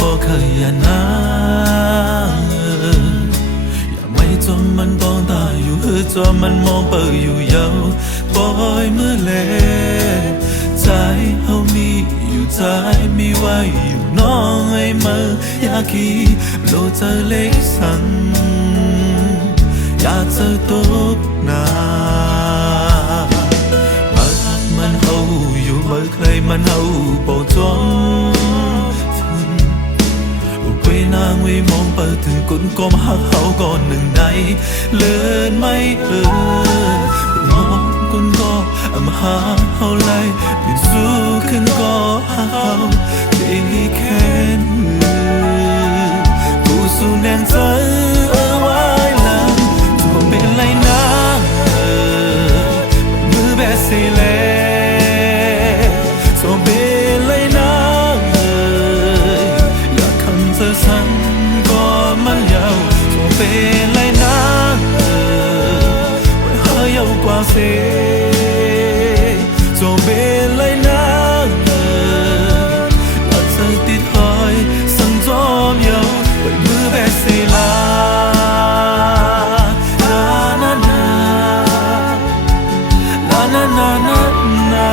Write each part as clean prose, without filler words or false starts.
bỏ khơi ya na ya mai cho mình bong ta yêu hư cho mình mong bờ yêu yêu boy mưa lệ trái hậu mi yêu trái mi quay yêu nó ngày mơ ya khi lộ trời lấy sẵn ya trời tốt naมันเฮาอยู่เมื่อใครมันเฮาเป่าจ้องถึงเวนางเวมองเปิดถึงก้นก้มหักเฮาก่อนหนึ่งในเลื่อนไม่มองก้นก็หาเฮาไล่เป็นสู้ขึ้นก็หาเฮาได้แค่กูสู้แน่นใจไว้หลังตัวเป็นไรนะมือแบบเสียเป็นไรนะไว้หายาวกว่าเสียจงเป็นไรนะอยากเธอติดหอยสั่งจอมยาวไว้มือแบบเสียลาลาลาลาลาลาลาลา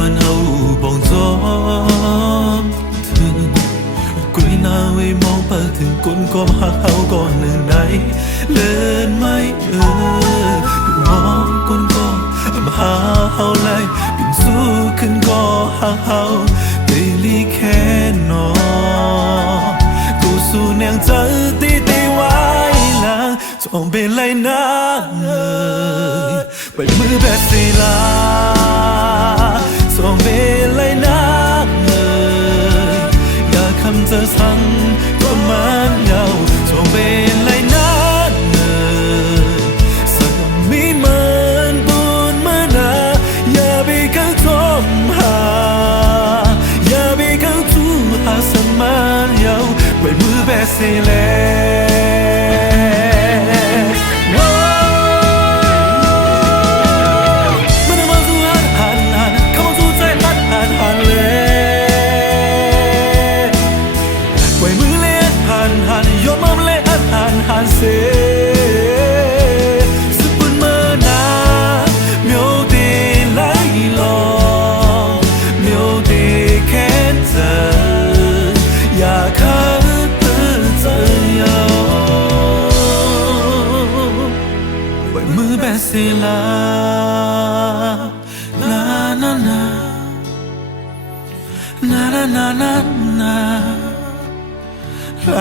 มันเฮาบ่งจอมถึงกุยนาไว้มองเปิดถึงก้นก้มหักเฮาก่อนหนึ่งในเลินไม่มองก้นก็มาหาเฮาไล่บินสู้ขึ้นก็หักเฮาได้ลีแค่นอกูสู้แนงใจตีไว้หลังจงเป็นไรนะไปมือแบบเสียลาส่งเป็นไรนักเลยอยากคำจะสั่งก็มันยาวส่งเป็นไรนักเลยสักมีมันบุญมานาอย่าไปเข้าทมหาอย่าไปเข้าทูหาสมานยาวไปมือแบบเสียเสียสุดมือหน้าเมียวดีไหลลองเมียวดีแค่เธออยากขัดตื้อใจยาวไว้มือแบบเสียลานานานานานานานาน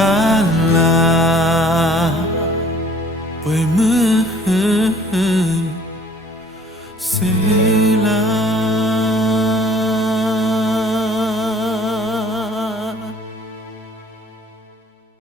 า